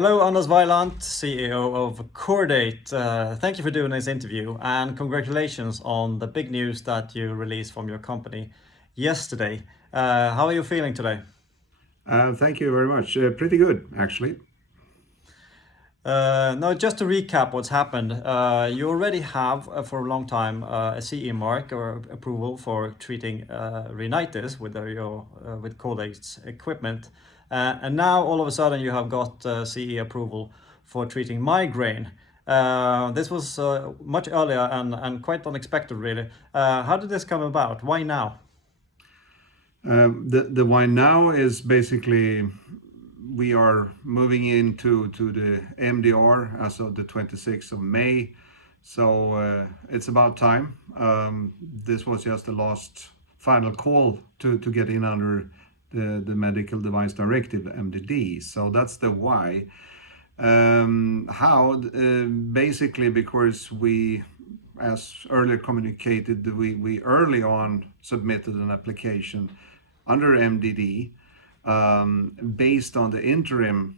Hello, Anders Weiland, CEO of Chordate. Thank you for doing this interview and congratulations on the big news that you released from your company yesterday. How are you feeling today? Thank you very much. Pretty good, actually. Now, just to recap what's happened, you already have for a long time a CE mark or approval for treating rhinitis with Chordate's equipment, and now all of a sudden you have got CE approval for treating migraine. This was much earlier and quite unexpected, really. How did this come about? Why now? The why now is basically we are moving into the MDR as of the 26th of May. So it's about time. This was just the last final call to get in under the Medical Device Directive, MDD. So that's the why. How? Basically, because we, as earlier communicated, we early on submitted an application under MDD based on the interim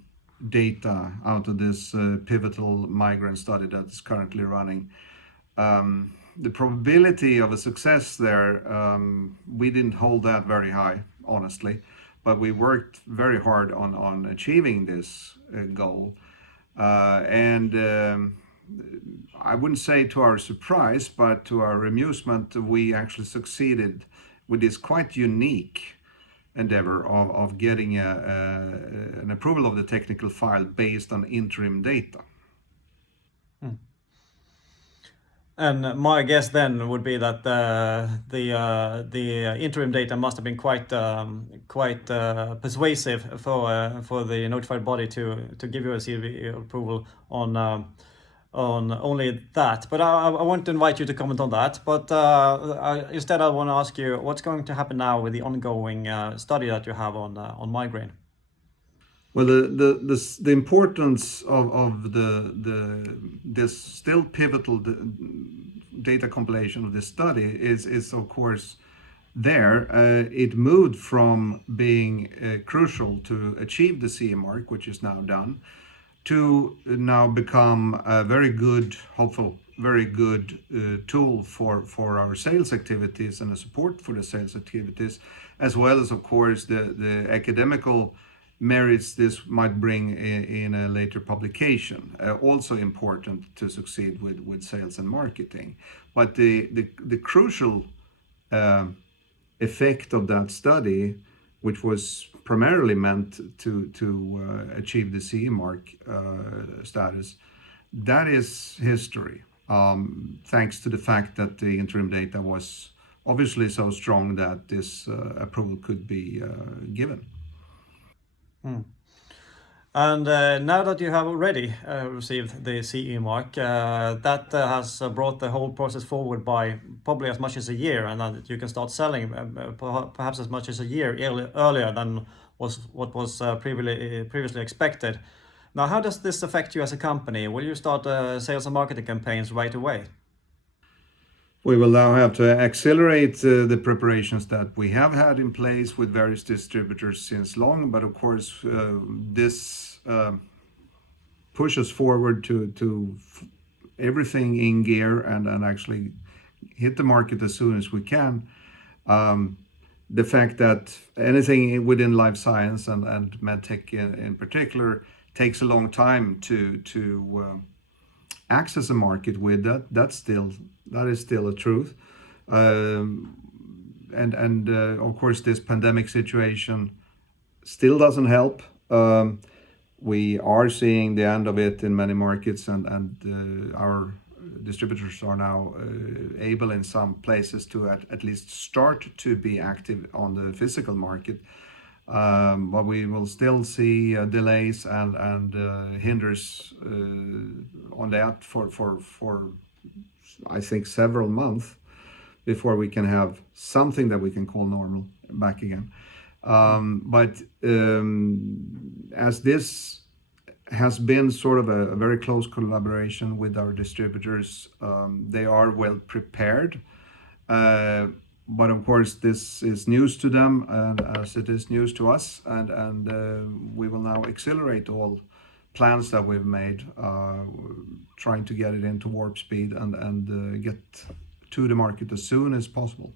data out of this pivotal migraine study that is currently running. The probability of a success there, we didn't hold that very high, honestly, but we worked very hard on achieving this goal. And I wouldn't say to our surprise, but to our amusement, we actually succeeded with this quite unique endeavor of getting an approval of the technical file based on interim data. And my guess then would be that the interim data must have been quite persuasive for the notified body to give you a CV approval on only that. But I want to invite you to comment on that. But instead, I want to ask you what's going to happen now with the ongoing study that you have on migraine. Well, the importance of this still pivotal data compilation of this study is of course there. It moved from being crucial to achieve the CE mark, which is now done, to now become a very good, hopeful, very good tool for our sales activities and the support for the sales activities, as well as of course the academical merits this might bring in a later publication. Also important to succeed with sales and marketing. But the crucial effect of that study, which was primarily meant to achieve the CE mark status, that is history. Thanks to the fact that the interim data was obviously so strong that this approval could be given. And now that you have already received the CE mark, that has brought the whole process forward by probably as much as a year, and that you can start selling perhaps as much as a year earlier than what was previously expected. Now, how does this affect you as a company? Will you start sales and marketing campaigns right away? We will now have to accelerate the preparations that we have had in place with various distributors since long, but of course this pushes forward to everything in gear and actually hit the market as soon as we can. The fact that anything within life science and medtech in particular takes a long time to access a market with that is still a truth. And of course this pandemic situation still doesn't help. We are seeing the end of it in many markets, and our distributors are now able in some places to at least start to be active on the physical market. But we will still see delays and hinders on that for I think several months before we can have something that we can call normal back again. But as this has been sort of a very close collaboration with our distributors, they are well prepared. But of course, this is news to them, and as it is news to us, and we will now accelerate all plans that we've made, trying to get it into warp speed and get to the market as soon as possible.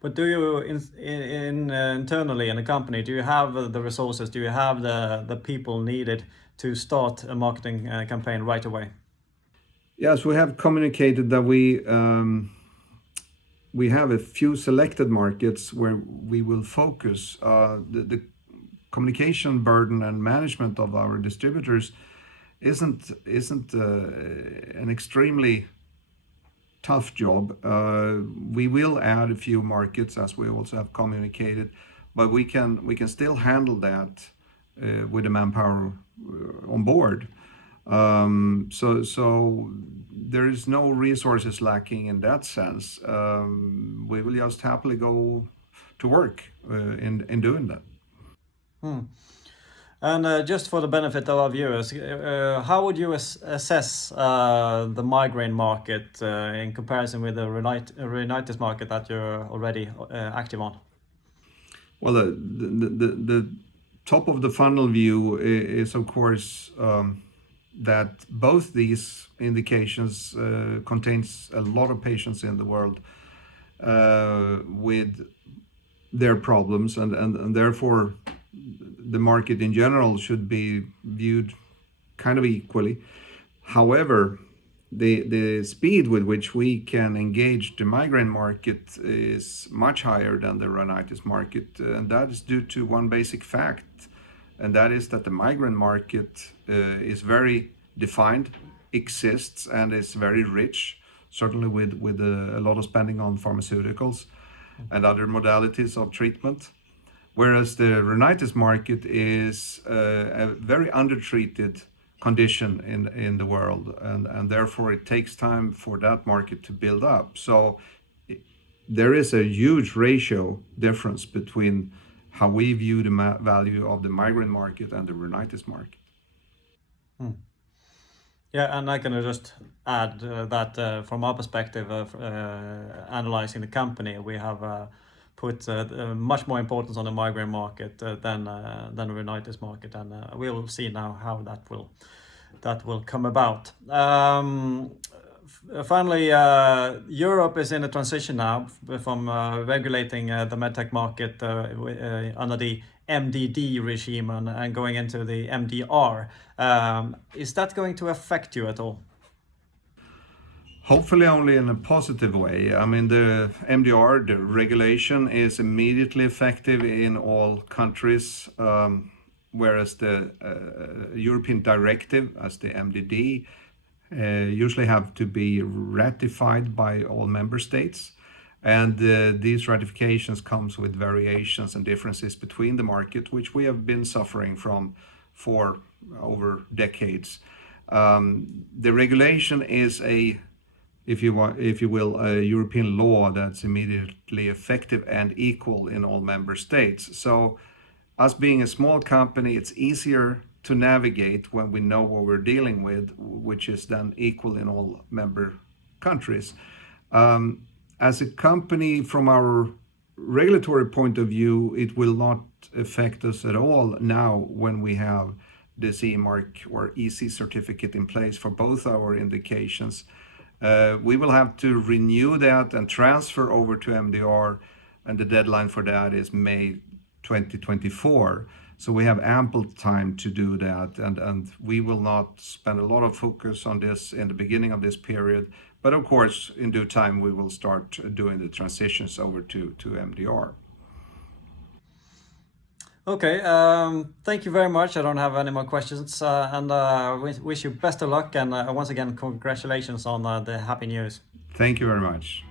But do you internally in the company, do you have the resources? Do you have the people needed to start a marketing campaign right away? Yes, we have communicated that we have a few selected markets where we will focus. The communication burden and management of our distributors isn't an extremely tough job. We will add a few markets as we also have communicated, but we can still handle that with the manpower on board. So there is no resources lacking in that sense. We will just happily go to work in doing that. Hmm. And just for the benefit of our viewers, how would you assess the migraine market in comparison with the rhinitis market that you're already active on? Well, the top of the funnel view is of course that both these indications contains a lot of patients in the world with their problems, and therefore the market in general should be viewed kind of equally. However, the speed with which we can engage the migraine market is much higher than the rhinitis market, and that is due to one basic fact, and that is that the migraine market is very defined, exists, and is very rich, certainly with a lot of spending on pharmaceuticals and other modalities of treatment. Whereas the rhinitis market is a very undertreated condition in the world, and therefore it takes time for that market to build up. So there is a huge ratio difference between how we view the value of the migraine market and the rhinitis market. Hmm. Yeah, and I can just add that from our perspective of analyzing the company, we have put much more importance on the migraine market than the rhinitis market, and we'll see now how that will come about. Finally, Europe is in a transition now from regulating the medtech market under the MDD regime and going into the MDR. Is that going to affect you at all? Hopefully only in a positive way. I mean, the MDR, the regulation, is immediately effective in all countries, whereas the European directive, as the MDD, usually have to be ratified by all member states. And these ratifications comes with variations and differences between the market, which we have been suffering from for over decades. The regulation is if you will, a European law that's immediately effective and equal in all member states. So, us being a small company, it's easier to navigate when we know what we're dealing with, which is then equal in all member countries. As a company, from our regulatory point of view, it will not affect us at all now when we have the CE mark or EC certificate in place for both our indications. We will have to renew that and transfer over to MDR, and the deadline for that is May 2024. So we have ample time to do that, and we will not spend a lot of focus on this in the beginning of this period. But of course, in due time, we will start doing the transitions over to MDR. Okay, thank you very much. I don't have any more questions, and wish you best of luck. And once again, congratulations on the happy news. Thank you very much.